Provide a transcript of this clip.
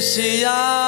বেশিয়া